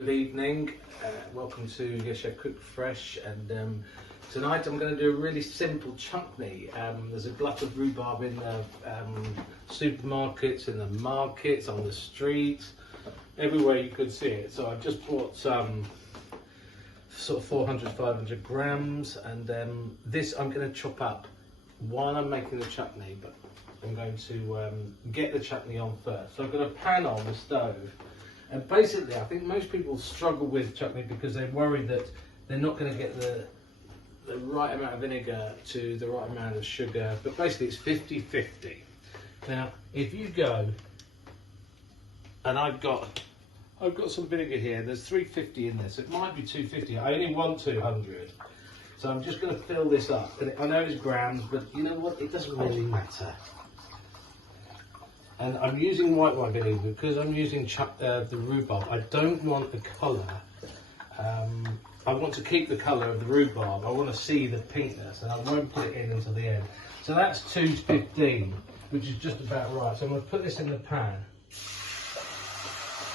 Good evening, welcome to Yorkshire Cook Fresh, and tonight I'm going to do a really simple chutney. There's a glut of rhubarb in the supermarkets, in the markets, on the streets, everywhere you could see it. So I've just bought some sort of 400-500 grams, and this I'm going to chop up while I'm making the chutney, but I'm going to get the chutney on first. So I've got a pan on the stove. And basically, I think most people struggle with chutney because they're worried that they're not going to get the right amount of vinegar to the right amount of sugar. But basically, it's 50-50. Now, if you go, and I've got some vinegar here. There's 350 in this. It might be 250. I only want 200. So I'm just going to fill this up. And I know it's grams, but you know what? It doesn't really matter. And I'm using white wine vinegar because I'm using the rhubarb. I don't want the colour. I want to keep the colour of the rhubarb. I want to see the pinkness, and I won't put it in until the end. So that's 215, which is just about right. So I'm going to put this in the pan.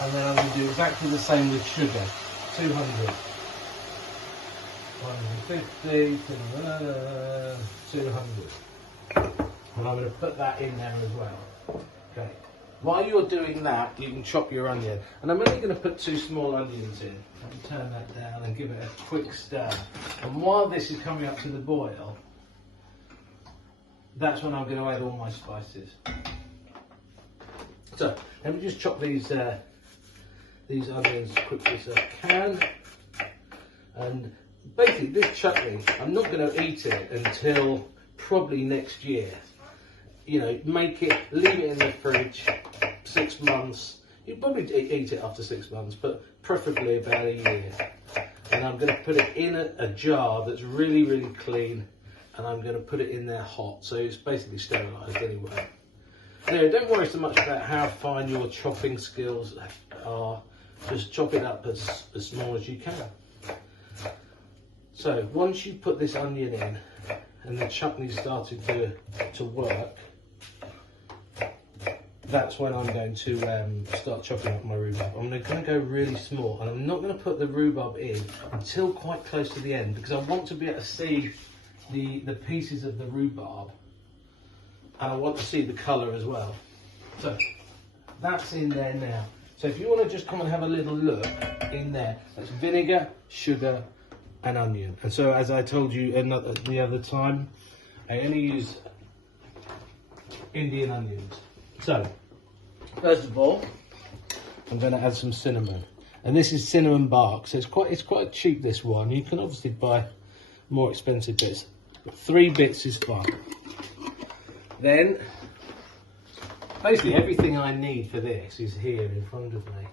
And then I'm going to do exactly the same with sugar. 200. 150, 200. And I'm going to put that in there as well. Okay. While you're doing that, you can chop your onion. And I'm only going to put 2 small onions in. And turn that down and give it a quick stir. And while this is coming up to the boil, that's when I'm going to add all my spices. So, let me just chop these onions as quickly as I can. And basically, this chutney, I'm not going to eat it until probably next year. You know, make it, leave it in the fridge 6 months. You'd probably eat it after 6 months, but preferably about a year. And I'm going to put it in a jar that's really, really clean, and I'm going to put it in there hot, so it's basically sterilised anyway. Anyway, don't worry so much about how fine your chopping skills are. Just chop it up as small as you can. So once you put this onion in, and the chutney started to work, that's when I'm going to start chopping up my rhubarb. I'm going to go really small, and I'm not going to put the rhubarb in until quite close to the end, because I want to be able to see the pieces of the rhubarb, and I want to see the colour as well. So that's in there now. So if you want to just come and have a little look in there, that's vinegar, sugar, and onion. And so, as I told you the other time, I only use Indian onions. So, first of all, I'm going to add some cinnamon, and this is cinnamon bark. So it's quite cheap, this one. You can obviously buy more expensive bits, but 3 bits is fine. Then, basically everything I need for this is here in front of me.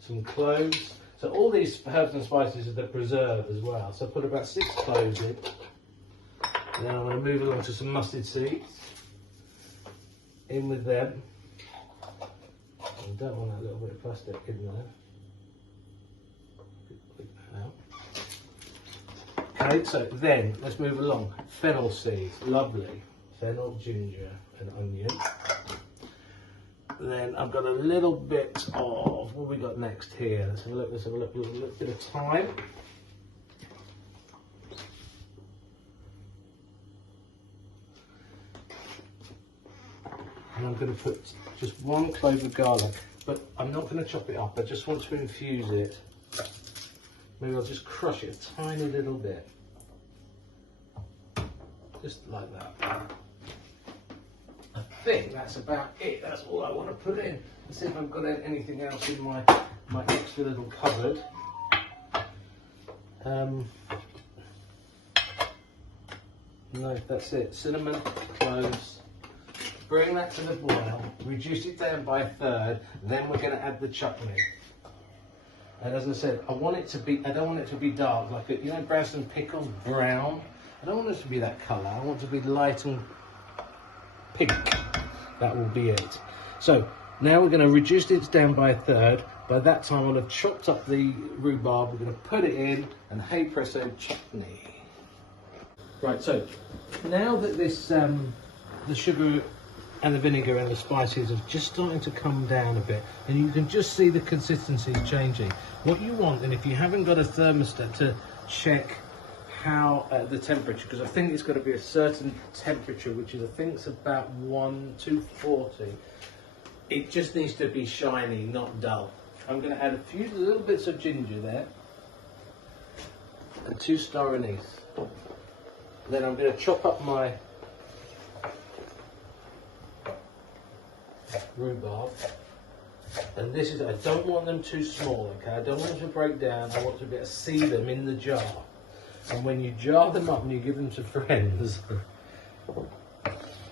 Some cloves. So all these herbs and spices are the preserve as well. So I put about 6 cloves in. Now I'm going to move along to some mustard seeds. In with them. I don't want that little bit of plastic in there. Okay, so then let's move along. Fennel seeds, lovely. Fennel, ginger, and onion. Then I've got a little bit of, what have we got next here? Let's have a look, a little bit of thyme. And I'm going to put just 1 clove of garlic, but I'm not going to chop it up, I just want to infuse it. Maybe I'll just crush it a tiny little bit. Just like that. I think that's about it. That's all I want to put in. Let's see if I've got anything else in my extra little cupboard. No, that's it. Cinnamon, cloves. Bring that to the boil. Reduce it down by 1/3. Then we're going to add the chutney. And as I said, I don't want it to be dark, like you know, Branston pickles, brown. I don't want it to be that colour. I want it to be light and pink. That will be it. So now we're going to reduce it down by 1/3. By that time I'll have chopped up the rhubarb. We're going to put it in, and hey presto, chutney. Right, so now that this the sugar and the vinegar and the spices are just starting to come down a bit, and you can just see the consistency changing. What you want, and if you haven't got a thermostat, to check how the temperature, because I think it's got to be a certain temperature, which is, I think it's about 240. It just needs to be shiny, not dull. I'm going to add a few little bits of ginger there and 2 star anise. Then I'm going to chop up my rhubarb, and this is, I don't want them too small, okay? I don't want them to break down. I want to be able to see them in the jar, and when you jar them up and you give them to friends,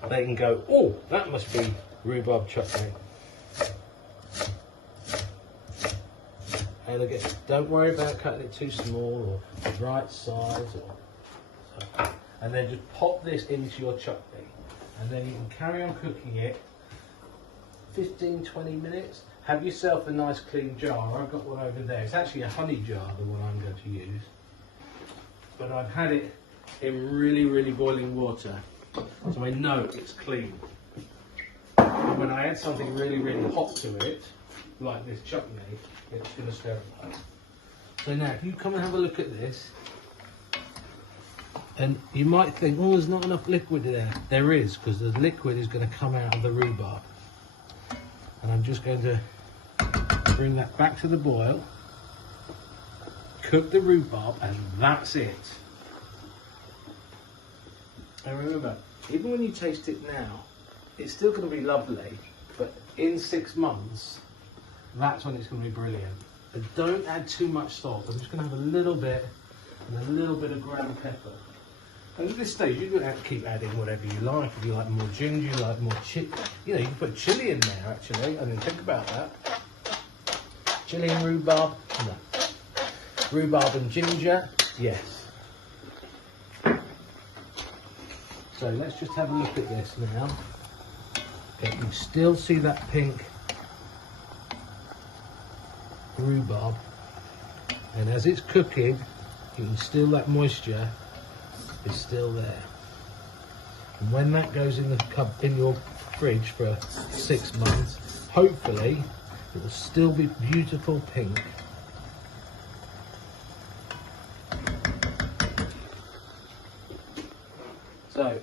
they can go, oh, that must be rhubarb chutney. And again, don't worry about cutting it too small or the right size, and then just pop this into your chutney, and then you can carry on cooking it 15-20 minutes. Have yourself a nice clean jar. I've got one over there. It's actually a honey jar, the one I'm going to use, but I've had it in really boiling water, so I know it's clean. But when I add something really hot to it, like this chutney, it's going to sterilize. So now, if you come and have a look at this, and you might think, oh, there's not enough liquid there. There is, because the liquid is going to come out of the rhubarb. And I'm just going to bring that back to the boil, cook the rhubarb, and that's it. And remember, even when you taste it now, it's still going to be lovely, but in 6 months, that's when it's going to be brilliant. And don't add too much salt. I'm just going to have a little bit, and a little bit of ground pepper. And at this stage, you don't have to keep adding whatever you like. If you like more ginger, you like more chili, you know, you can put chili in there actually. I didn't think about that. Chili and rhubarb, no. Rhubarb and ginger, yes. So let's just have a look at this now. Okay, you can still see that pink rhubarb, and as it's cooking, you can still, that moisture is still there. And when that goes in the cup in your fridge for 6 months, hopefully it will still be beautiful pink. So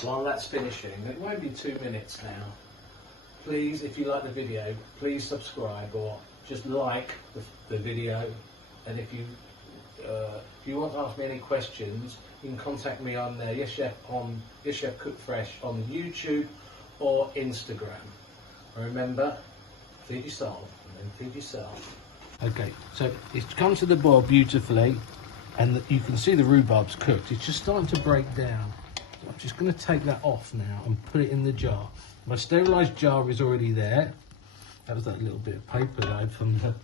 while that's finishing, it won't be 2 minutes now. Please, if you like the video, please subscribe or just like the video. And if you want to ask me any questions, you can contact me on Yes Chef Cook Fresh on YouTube or Instagram. And remember, feed your soul and then feed yourself. Okay, so it's come to the boil beautifully, and you can see the rhubarb's cooked. It's just starting to break down. So I'm just going to take that off now and put it in the jar. My sterilised jar is already there. That was that little bit of paper that I had from the...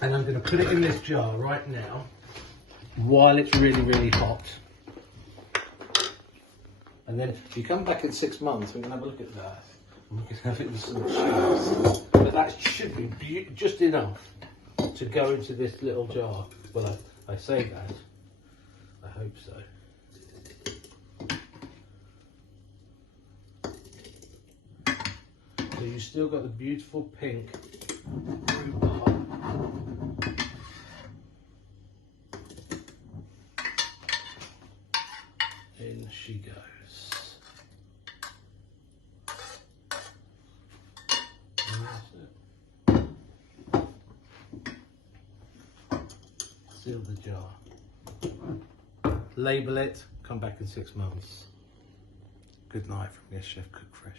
And I'm going to put it in this jar right now while it's really hot. And then if you come back in 6 months, we're going to have a look at that. And we can have it with some cheese. But that should be just enough to go into this little jar. Well, I say that. I hope so. So you've still got the beautiful pink rhubarb. In she goes. And that's it. Seal the jar. Label it, come back in 6 months. Good night from Yes Chef Cook Fresh.